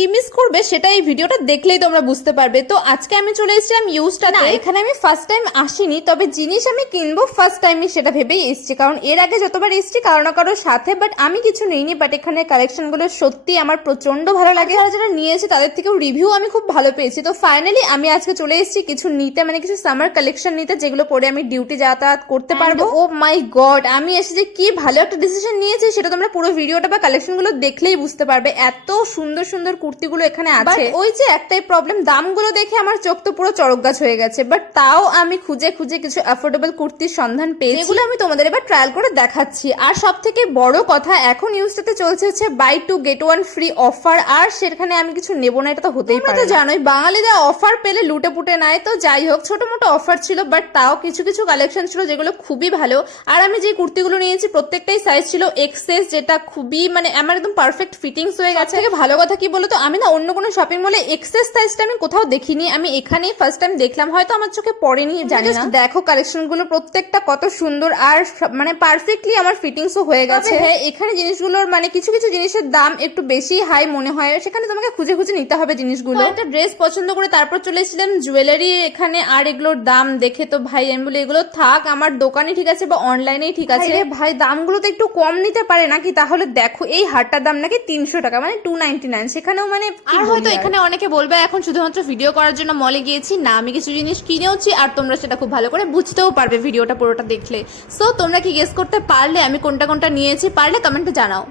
কি মিস করবে সেটা এই ভিডিওটা দেখলেই তোমরা বুঝতে পারবে। তো আজকে আমি চলে এসেছিলাম ইউজটাতে। এখানে আমি ফার্স্ট টাইম আসিনি, তবে জিনিস আমি কিনবো ফার্স্ট টাইমই সেটা ভেবেই এসেছি, কারণ এর আগে যতবার এসেছি কারো না কারোর সাথে, বাট আমি কিছু নিইনি। বাট এখানে কালেকশন গুলো সত্যি আমার প্রচন্ড ভালো লাগে, যারা যারা নিয়েছে তাদের থেকেও রিভিউ আমি খুব ভালো পেয়েছি। তো ফাইনালি আমি আজকে চলে এসেছি কিছু নিতে, মানে কিছু সামার কালেকশন নিতে যেগুলো পরে আমি ডিউটি যাতায়াত করতে পারবো। ও মাই গড, আমি এসে যে কি ভালো একটা ডিসিশন নিয়েছি সেটা তোমরা পুরো ভিডিওটা বা কালেকশন গুলো দেখলেই বুঝতে পারবে। এত সুন্দর সুন্দর কুর্তিগুলো এখানে আছে, ওই যে একটাই প্রবলেম, দামগুলো দেখে আমার চোখ তো পুরো চড়ক গাছ হয়ে গেছে। বাট তাও আমি খুঁজে খুঁজে কিছু অ্যাফোর্ডেবল কুর্তির সন্ধান পেয়েছি, যেগুলো আমি তোমাদের এবার ট্রায়াল করে দেখাচ্ছি। আর সব থেকে বড় কথা, এখন ইউজটাতে চলছে হচ্ছে বাই 2 get 1 ফ্রি অফার, আর সেখানে আমি কিছু নেবো না এটা তো হতেই পারে। জানোই বাঙালিরা অফার পেলে লুটে পুটে নেয়। তো যাই হোক, ছোট মোটো অফার ছিল, বাট তাও কিছু কিছু কালেকশন ছিল যেগুলো খুবই ভালো। আর আমি যে কুর্তিগুলো নিয়েছি প্রত্যেকটাই সাইজ ছিল এক্সেস, যেটা খুবই মানে আমার একদম পারফেক্ট ফিটিংস হয়ে গেছে। ভালো কথা কি বলতো, আমি না অন্য কোনো শপিং মলে এক্সেস সাইজটা আমি কোথাও দেখিনি, আমি এখানেই ফার্স্ট টাইম দেখলাম, হয়তো আমার চোখে পড়েনি জানি না। দেখো কালেকশন গুলো প্রত্যেকটা কত সুন্দর, আর মানে পারফেক্টলি আমার ফিটিংসও হয়ে গেছে। হ্যাঁ, এখানে জিনিসগুলোর মানে কিছু কিছু জিনিসের দাম একটু বেশি হাই মনে হয়, সেখানে তোমাকে খুঁজে খুঁজে নিতে হবে জিনিসগুলো। একটা ড্রেস পছন্দ করে তারপর চলে এসেছিলাম জুয়েলারি এখানে, আর এগুলোর দাম দেখে তো ভাই আমি বলি এগুলো থাক আমার দোকানে ঠিক আছে বা অনলাইনেই ঠিক আছে। ভাই দামগুলো তো একটু কম নিতে পারে নাকি? তাহলে দেখো এই হারটার দাম নাকি 300 টাকা, মানে 299, সেখানেও মানে। আর হয়তো এখানে অনেকে বলবে এখন শুধুমাত্র ভিডিও করার জন্য মলে গিয়েছি, না আমি কিছু জিনিস কিনেওছি, আর তোমরা সেটা খুব ভালো করে বুঝতেও পারবে ভিডিওটা পুরোটা দেখলে। সো তোমরা কি গেস করতে পারলে আমি কোনটা কোনটা নিয়েছি? পারলে কমেন্টে জানাও।